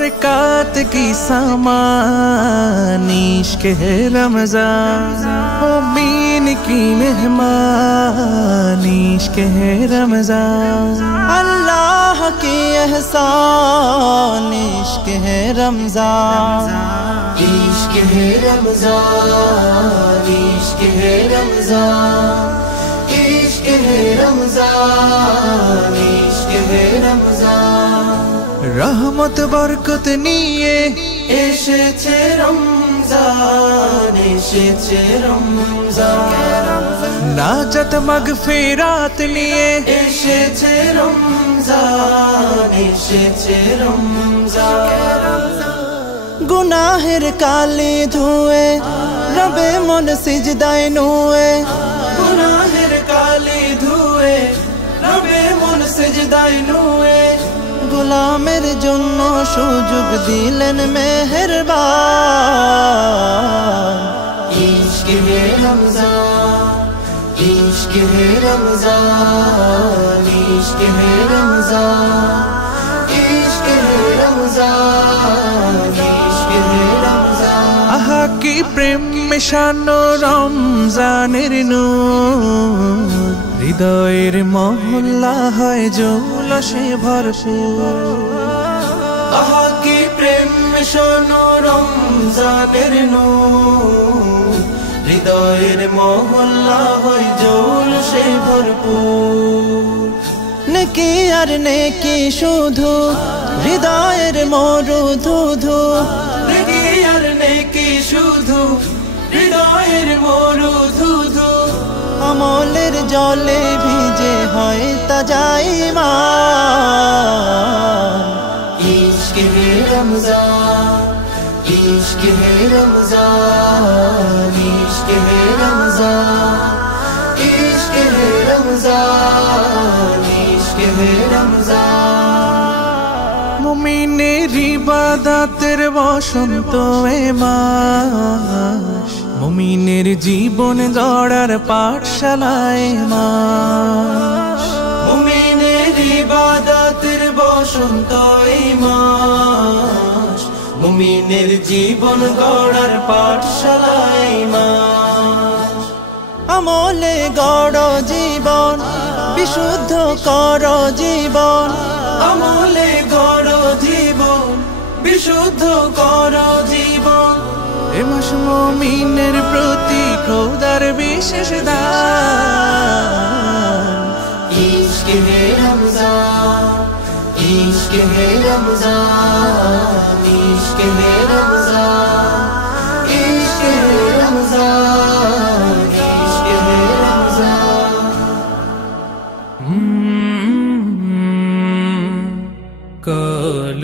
बरकत की सामान इश्क है रमज़ान, मोमिन की मेहमान इश्क है रमज़ान, अल्लाह की एहसान इश्क है रमज़ान, इश्क है रमज़ान, इश्क है रमज़ान, इश्क है रमज़ान, इश्क है रमज़ान। रहमत बरकत निये এসেছে রমজান, এসেছে রমজান, नाजत मगफिरात निये এসেছে রমজান, এসেছে রমজান। गुनाहेर काले धुए रबे मन सिजदाय नुए, গুনাহের কালি ধুয়ে রবে মন সিজদায় নুয়ে, गुलामेर जन्नो सुजुग दिलेन मेहरबान इश्क है रमज़ान, इश्क है रमज़ान, इश्क है रमज़ान, इश्क है रमज़ान, इश्क है रमज़ान। आहा की प्रेम मिशानो रमजानेर नूर, हृदयेर महल्ला हय जुलसे भरपूर, आहा की प्रेम मिशानो रमज़ानेर नूर, हृदयेर महल्ला हय जुलसे भरपूर। नेकी आर नेकी शुधु हृदयेर मरुधुधु, नेकी आर नेकी शुधु हृदयेर मरुधुधु, আমলের জলে ভিজে হয় তাজা ঈমান इश्क है रमज़ान, इश्क है रमज़ान, इश्क है रमज़ान, इश्क है रमज़ान, इश्क है रमज़ान। মুমিনের ইবাদতের বসন্ত এ মাস, মুমিনের জীবন গড়ার পাঠশালায় মাস, মুমিনের ইবাদতের বসন্ত এই মাস, মুমিনের জীবন গড়ার পাঠশালা এই মাস। আমলে গড় জীবন বিশুদ্ধ কর জীবন, আমলে গড় জীবন বিশুদ্ধ কর জীবন, এ মাস মুমিনের প্রতি খোদার বিশেষ দান इश्क है रमज़ान, इश्क है रमज़ान, इश्क है रमज़ान, इश्क है रमज़ान, इश्क है रमज़ान। कल